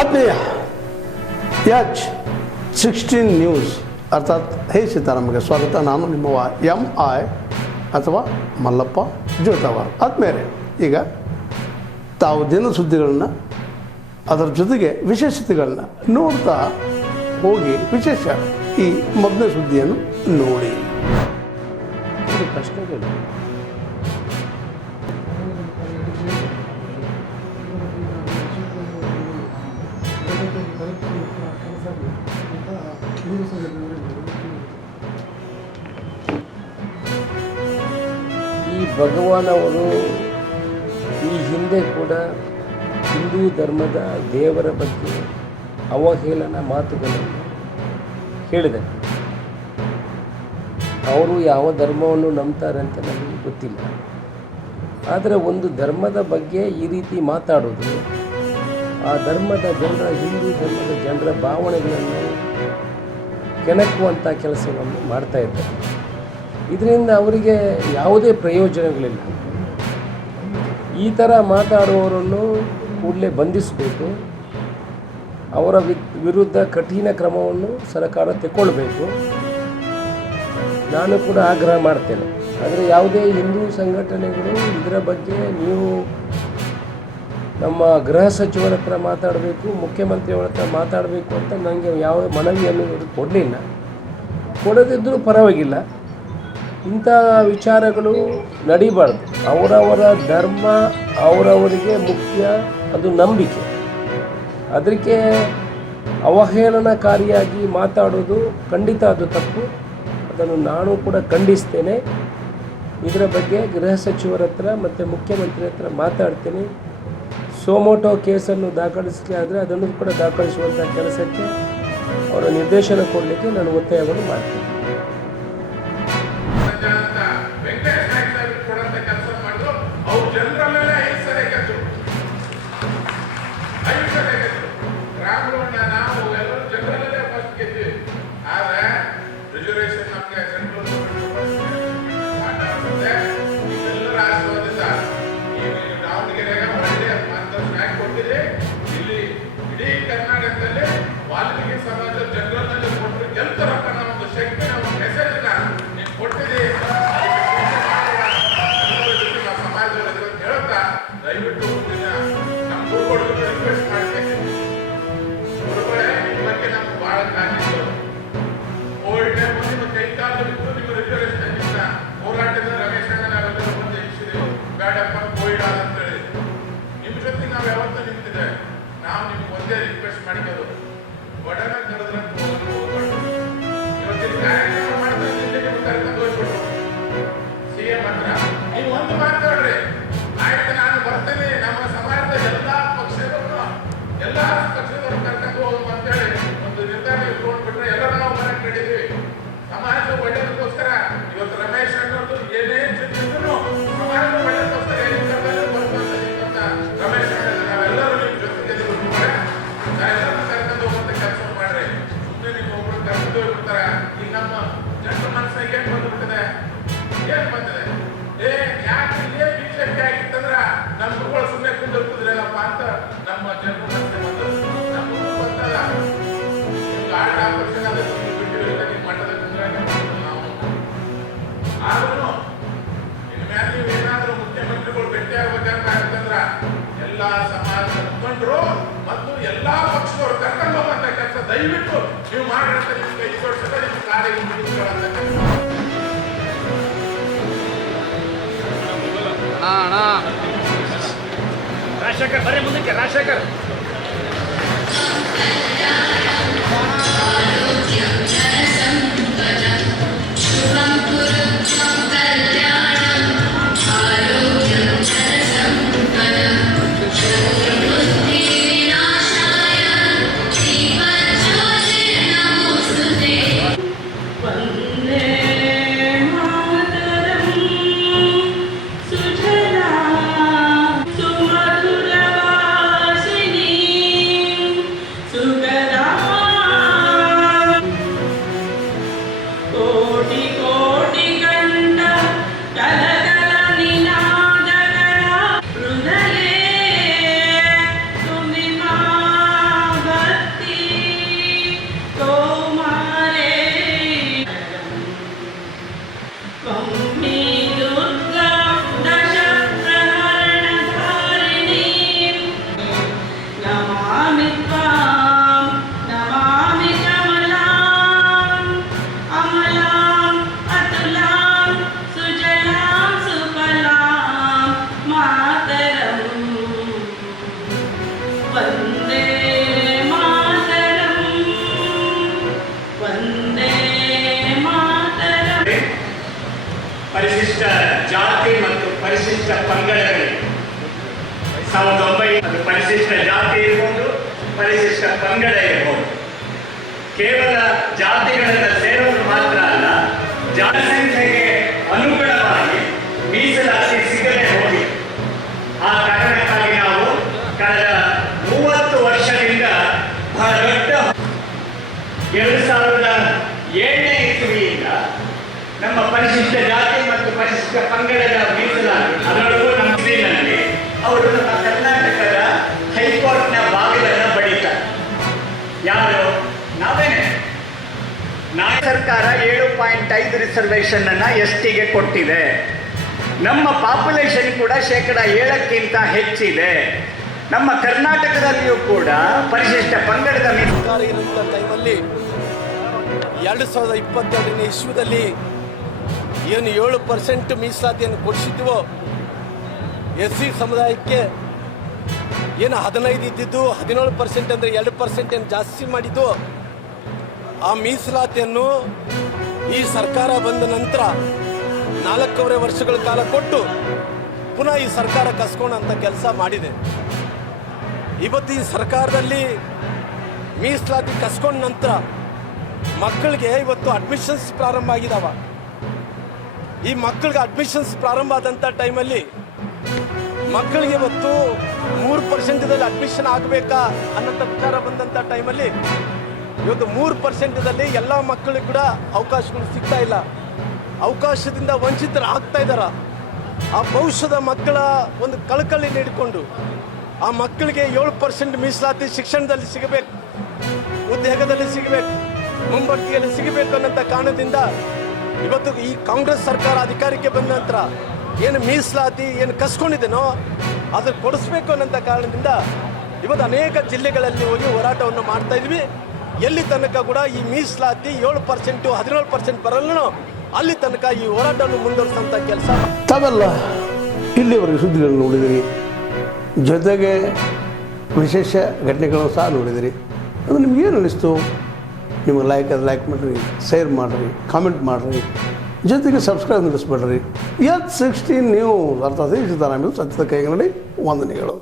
ಆತ್ಮೀಯ H16 news ಅರ್ಥಾತ್ ಹೇ ಸೀತಾರಾಮಗೆ ಸ್ವಾಗತ. ನಾನು ನಿಮ್ಮವ MI ಅಥವಾ ಮಲ್ಲಪ್ಪ ಜೋತಾವರ್. ಆದ್ಮೇಲೆ ಈಗ ತಾವು ದಿನ ಸುದ್ದಿಗಳನ್ನ ಅದರ ಜೊತೆಗೆ ವಿಶೇಷತೆಗಳನ್ನ ನೋಡ್ತಾ ಹೋಗಿ ವಿಶೇಷ ಈ ಮೊದಲನೇ ಸುದ್ದಿಯನ್ನು ನೋಡಿ. ಪ್ರಶ್ನೆಗಳು ಈ ಭಗವಾನವರು ಈ ಹಿಂದೆ ಕೂಡ ಹಿಂದೂ ಧರ್ಮದ ದೇವರ ಬಗ್ಗೆ ಅವಹೇಳನ ಮಾತುಗಳನ್ನು ಹೇಳಿದರು. ಅವರು ಯಾವ ಧರ್ಮವನ್ನು ನಂಬ್ತಾರೆ ಅಂತ ನಮಗೆ ಗೊತ್ತಿಲ್ಲ. ಆದರೆ ಒಂದು ಧರ್ಮದ ಬಗ್ಗೆ ಈ ರೀತಿ ಮಾತಾಡೋದು ಆ ಧರ್ಮದ ಜನರ, ಹಿಂದೂ ಧರ್ಮದ ಜನರ ಭಾವನೆಗಳನ್ನು ಕೆಣಕುವಂಥ ಕೆಲಸವನ್ನು ಮಾಡ್ತಾ ಇದ್ದಾರೆ. ಇದರಿಂದ ಅವರಿಗೆ ಯಾವುದೇ ಪ್ರಯೋಜನಗಳಿಲ್ಲ. ಈ ಥರ ಮಾತಾಡುವವರನ್ನು ಕೂಡಲೇ ಬಂಧಿಸಬೇಕು. ಅವರ ವಿರುದ್ಧ ಕಠಿಣ ಕ್ರಮವನ್ನು ಸರ್ಕಾರ ತಗೊಳ್ಬೇಕು. ನಾನು ಕೂಡ ಆಗ್ರಹ ಮಾಡ್ತೇನೆ. ಆದರೆ ಯಾವುದೇ ಹಿಂದೂ ಸಂಘಟನೆಗಳು ಇದರ ಬಗ್ಗೆ ನೀವು ನಮ್ಮ ಗೃಹ ಸಚಿವರ ಹತ್ರ ಮಾತಾಡಬೇಕು, ಮುಖ್ಯಮಂತ್ರಿಯವರ ಹತ್ರ ಮಾತಾಡಬೇಕು ಅಂತ ನನಗೆ ಯಾವ ಮನವಿಯನ್ನು ಕೊಡಲಿಲ್ಲ. ಕೊಡದಿದ್ದರೂ ಪರವಾಗಿಲ್ಲ. ಇಂಥ ವಿಚಾರಗಳು ನಡೀಬಾರ್ದು. ಅವರವರ ಧರ್ಮ ಅವರವರಿಗೆ ಮುಖ್ಯ, ಅದು ನಂಬಿಕೆ. ಅದಕ್ಕೆ ಅವಹೇಳನಕಾರಿಯಾಗಿ ಮಾತಾಡೋದು ಖಂಡಿತ ಅದು ತಪ್ಪು. ಅದನ್ನು ನಾನು ಕೂಡ ಖಂಡಿಸ್ತೇನೆ. ಇದರ ಬಗ್ಗೆ ಗೃಹ ಸಚಿವರ ಹತ್ರ ಮತ್ತು ಮುಖ್ಯಮಂತ್ರಿ ಹತ್ರ ಮಾತಾಡ್ತೀನಿ. ಸೋಮೋಟೋ ಕೇಸನ್ನು ದಾಖಲಿಸಲಿಕ್ಕೆ ಆದರೆ ಅದನ್ನು ಕೂಡ ದಾಖಲಿಸುವಂಥ ಕೆಲಸಕ್ಕೆ ಅವರ ನಿರ್ದೇಶನ ಕೊಡಲಿಕ್ಕೆ ನಾನು ಒತ್ತಾಯವನ್ನು ಮಾಡ್ತೀನಿ. ವಾಲ್ಮೀಕಿ ಸಮಾಜ ಜನರಲ್ನಲ್ಲಿ ಕೊಟ್ಟರೆ ಗೆಲ್ತಾರಪ್ಪ ಅನ್ನೋ ಒಂದು ಶಕ್ತಿ, ನಾವು ಮೆಸೇಜ್ನ ನೀವು ಕೊಟ್ಟಿದೆ ಸಮಾಜದಲ್ಲಿ ಅಂತ ಹೇಳ್ತಾ ದಯವಿಟ್ಟು ನಮ್ಮ ಗುರುಗಳು ರಿಕ್ವೆಸ್ಟ್ ಮಾಡ್ತೀನಿ. ಗುರುಗಳೇ, ನಿಮ್ಮ ಬಗ್ಗೆ ನಮ್ಗೆ ಭಾಳ ಕಾಣಿತ್ತು. ಕೋವಿಡ್ ನಿಮ್ಮ ಕೈ ಕಾಲು ಬಿಟ್ಟು ನಿಮ್ಮ ರಿಸರ್ವೇಷನ್ ಹೋರಾಟದ ರಮೇಶ್ ಅಣ್ಣ ನಾವೆಲ್ಲರೂ ಬಂದು ಇಳಿಸಿದೆವು. ಬೇಡಪ್ಪ ಕೋವಿಡ್ ಆದಂತೇಳಿ ನಿಮ್ಮ ಜೊತೆ ನಾವು ಯಾವತ್ತೂ ನಿಂತಿದೆ. ನಾವು ನಿಮ್ಗೆ ಒಂದೇ ರಿಕ್ವೆಸ್ಟ್ ಮಾಡಿರೋದು, ಒಡನ ಕರೆದ್ರೆ ಇವತ್ತಿನ ಕಾರ್ಯಕ್ರಮ ಮಾಡಿದ್ರೆ ನಿಮಗೆ ಕರ್ಕೊಂಡು ಹೋಗ್ಬಿಟ್ಟು CM ಹತ್ರ ನೀವು ಒಂದು ಮಾತಾಡ್ರಿ, ಆಯ್ತು ನಾನು ಬರ್ತೇನೆ, ನಮ್ಮ ಸಮಾಜದ ಎಲ್ಲಾ ಪಕ್ಷದವರು ಕರ್ಕೊಂಡು ಹೋಗುವ ಅಂತೇಳಿ ಒಂದು ನಿರ್ಧಾರ ಇಟ್ಕೊಂಡ್ಬಿಟ್ರೆ ಎಲ್ಲರೂ ನಾವು ಮನೆಗೆ ನಡೀತೀವಿ. ಸಮಾಜದ ಒಳ್ಳೆದಕ್ಕೋಸ್ಕರ ಇವತ್ತು ರಮೇಶ್ ಅನ್ನೋದು ಏನೇ ಚಿಂತಿದ್ರು ಸಮಾಜದ ಒಳ್ಳೆದಕ್ಕೋಸ್ಕರ ಏನು ಕರ್ತವ್ಯ ಬರ್ತಂತ ರಮೇಶ್ ಅಣ್ಣ ನಾವೆಲ್ಲರೂ ನಿಮ್ಮ ಜೊತೆಗೆ ನಾವೆಲ್ಲರೂ ಕರ್ಕೊಂಡು ಹೋಗುವಂತ ಕೆಲಸ ಮಾಡ್ರಿ. ಸುಮ್ಮನೆ ನೀವು ಒಬ್ರು ಕರ್ಕೊಂಡು ಹೋಗ್ಬಿಡ್ತಾರ. ಈಗ ನಮ್ಮ ಜನರ ಮನಸ್ಸಿಗೆ ಏನ್ ಬಂದ್ಬಿಟ್ಟಿದೆ, ಯಾಕೆ ಬಿಜೆಪಿ ಆಗಿತ್ತಂದ್ರ ನಮ್ಮ ಗುರುಗಳು ಸುಮ್ಮನೆ ಕುಂದಿರ್ತಿದ್ರಲ್ಲಪ್ಪ ಅಂತ ನಮ್ಮ ಜನರ ಮನಸ್ಸಿಗೆ ಬಂದ ನಮಗೂ ಬಂದಲ್ಲ. ನಿಮ್ಗೆ ಆಟ ಆಪರೇಷನ್ ಆದ ಬಿಟ್ಟಿರಲಿಲ್ಲ, ನಿಮ್ಮ ಮಠದ ಕುಂದ್ರಾಗ ನಾವು. ಆದ್ರೂ ಇನ್ಮೇಲೆ ನೀವು ಏನಾದ್ರೂ ಮುಖ್ಯಮಂತ್ರಿಗಳು ಭೇಟಿ ಆಗ್ಬೇಕಂತಂದ್ರ ಎಲ್ಲಾ ಸಮಾಜದ ಮುಖಂಡರು ಮತ್ತು ಎಲ್ಲಾ ಪಕ್ಷದವರು ಕರ್ಕೊಂಡು ಹೋಗುವಂತ ಕೆಲಸ ದಯವಿಟ್ಟು ನೀವು ಮಾಡಿರಂತ ನಿಮ್ಗೆ ಕೈ ಜೋಡಿಸಿದ್ರೆ ನಿಮ್ಮ ಕಾರ್ಯ ಮುಗಿಸ್ಕೊಳ್ಳುವಂತ ಕೆಲಸ. ರಾಜಶೇಖರ್ ಬರೀ ಮುಂದಕ್ಕೆ ರಾಜಶೇಖರ್ ಸುಮಧುರವಾಸಿನಿ ಪರಿಶಿಷ್ಟ ಜಾತಿ ಮತ್ತು ಪರಿಶಿಷ್ಟ ಪಂಗಡಗಳಿಗೆ 1900 ಅದು ಪರಿಶಿಷ್ಟ ಜಾತಿ ಇರ್ಬೋದು, ಪರಿಶಿಷ್ಟ ಪಂಗಡ ಇರ್ಬೋದು. ಕೇವಲ ಜಾತಿಗಳನ್ನು ಸೇರೋದು ಮಾತ್ರ ಅಲ್ಲ, ಜನಸಂಖ್ಯೆಗೆ ಅನುಗುಣವಾಗಿ ಮೀಸಲಾತಿ ಸಿಗದೆ ಹೋಗಿ ಆ ಕಾರಣಕ್ಕಾಗಿ ನಾವು ಕಳೆದ 30 ವರ್ಷದಿಂದ ಬಹಳ ದೊಡ್ಡ 2007ನೇ ಇಸವಿಯಿಂದ ನಮ್ಮ ಪರಿಶಿಷ್ಟ ಜಾತಿ ಮತ್ತು ಪರಿಶಿಷ್ಟ ಪಂಗಡದ ಮೀಸಲಾತಿ, ಅದರೊಳಗೂ ನಮ್ಮ ಜಿಲ್ಲೆಯಲ್ಲಿ ಅವರು ನಮ್ಮ ಕರ್ನಾಟಕದ ಹೈಕೋರ್ಟ್ನ ಬಾಗಿಲನ್ನು ಬಡಿತಾರೆ. ಯಾರು? ನಾವೇನೆ. ಸರ್ಕಾರ 7.5 ರಿಸರ್ವೇಶನ್ ಅನ್ನ STಗೆ ಕೊಟ್ಟಿದೆ. ನಮ್ಮ ಪಾಪ್ಯುಲೇಷನ್ ಕೂಡ 7% ಹೆಚ್ಚಿದೆ. ನಮ್ಮ ಕರ್ನಾಟಕದಲ್ಲಿಯೂ ಕೂಡ ಪರಿಶಿಷ್ಟ ಪಂಗಡದ ಸರ್ಕಾರ ಇರುವಂಥ ಟೈಮಲ್ಲಿ 2022ನೇ ಇಸ್ವಿದಲ್ಲಿ ಏನು 7% ಮೀಸಲಾತಿಯನ್ನು ಕೊಡಿಸಿದ್ವೋ, SC ಸಮುದಾಯಕ್ಕೆ ಏನು 15 ಇದ್ದಿದ್ದು 17% ಅಂದರೆ 2% ಏನು ಜಾಸ್ತಿ ಮಾಡಿದ್ದು. ಆ ಮೀಸಲಾತಿಯನ್ನು ಈ ಸರ್ಕಾರ ಬಂದ ನಂತರ 4.5 ವರ್ಷಗಳ ಕಾಲ ಕೊಟ್ಟು ಪುನಃ ಈ ಸರ್ಕಾರ ಕಸ್ಕೊಳ್ಳೋಂಥ ಕೆಲಸ ಮಾಡಿದೆ. ಇವತ್ತು ಈ ಸರ್ಕಾರದಲ್ಲಿ ಮೀಸಲಾತಿ ಕಸ್ಕೊಂಡ ನಂತರ ಮಕ್ಕಳಿಗೆ ಇವತ್ತು ಅಡ್ಮಿಷನ್ಸ್ ಪ್ರಾರಂಭ ಆಗಿದಾವ. ಈ ಮಕ್ಕಳಿಗೆ ಅಡ್ಮಿಷನ್ಸ್ ಪ್ರಾರಂಭ ಆದಂಥ ಟೈಮಲ್ಲಿ ಮಕ್ಕಳಿಗೆ ಇವತ್ತು 3%ದಲ್ಲಿ ಅಡ್ಮಿಷನ್ ಆಗಬೇಕಾ ಅನ್ನೋಂಥ ವಿಚಾರ ಬಂದಂಥ ಟೈಮಲ್ಲಿ ಇವತ್ತು 3%ದಲ್ಲಿ ಎಲ್ಲ ಮಕ್ಕಳಿಗೆ ಕೂಡ ಅವಕಾಶಗಳು ಸಿಗ್ತಾ ಇಲ್ಲ. ಅವಕಾಶದಿಂದ ವಂಚಿತರಾಗ್ತಾ ಇದ್ದಾರೆ. ಆ ಭವಿಷ್ಯದ ಮಕ್ಕಳ ಒಂದು ಕಳಕಳಿ ನೀಡಿಕೊಂಡು ಆ ಮಕ್ಕಳಿಗೆ 7% ಮೀಸಲಾತಿ ಶಿಕ್ಷಣದಲ್ಲಿ ಸಿಗಬೇಕು, ಉದ್ಯೋಗದಲ್ಲಿ ಸಿಗಬೇಕು, ಮುಂಬಡ್ತಿಯಲ್ಲಿ ಸಿಗಬೇಕು ಅನ್ನೋಂಥ ಕಾರಣದಿಂದ ಇವತ್ತು ಈ ಕಾಂಗ್ರೆಸ್ ಸರ್ಕಾರ ಅಧಿಕಾರಕ್ಕೆ ಬಂದ ನಂತರ ಏನು ಮೀಸಲಾತಿ ಏನು ಕಸ್ಕೊಂಡಿದ್ದೇನೋ ಅದನ್ನು ಕೊಡಿಸ್ಬೇಕು ಅನ್ನೋಂಥ ಕಾರಣದಿಂದ ಇವತ್ತು ಅನೇಕ ಜಿಲ್ಲೆಗಳಲ್ಲಿ ಹೋಗಿ ಹೋರಾಟವನ್ನು ಮಾಡ್ತಾ ಇದ್ವಿ. ಎಲ್ಲಿ ತನಕ ಕೂಡ ಈ ಮೀಸಲಾತಿ 7% 17% ಬರಲ್ಲನೋ ಅಲ್ಲಿ ತನಕ ಈ ಹೋರಾಟವನ್ನು ಮುಂದುವರಿಸುವಂಥ ಕೆಲಸ. ತಾವೆಲ್ಲ ಇಲ್ಲಿವರೆಗೆ ಸುದ್ದಿಗಳನ್ನು ನೋಡಿದಿರಿ, ಜೊತೆಗೆ ವಿಶೇಷ ಘಟನೆಗಳನ್ನು ಸಹ ನೋಡಿದಿರಿ. ಅದು ನಿಮ್ಗೇನು ಅನ್ನಿಸ್ತು? ನಿಮಗೆ ಲೈಕ್ ಮಾಡಿರಿ, ಶೇರ್ ಮಾಡಿರಿ, ಕಾಮೆಂಟ್ ಮಾಡಿರಿ, ಜೊತೆಗೆ ಸಬ್ಸ್ಕ್ರೈಬ್ ನಿಲ್ಲಿಸ್ಬೇಡ್ರಿ. H16 ನ್ಯೂಸ್ ಅರ್ಥಾತ್ ಸೀತಾರಾಮ್ ಸತ್ಯದ ಕೈಗನ್ನಡಿ ವಂದನೆಗಳು.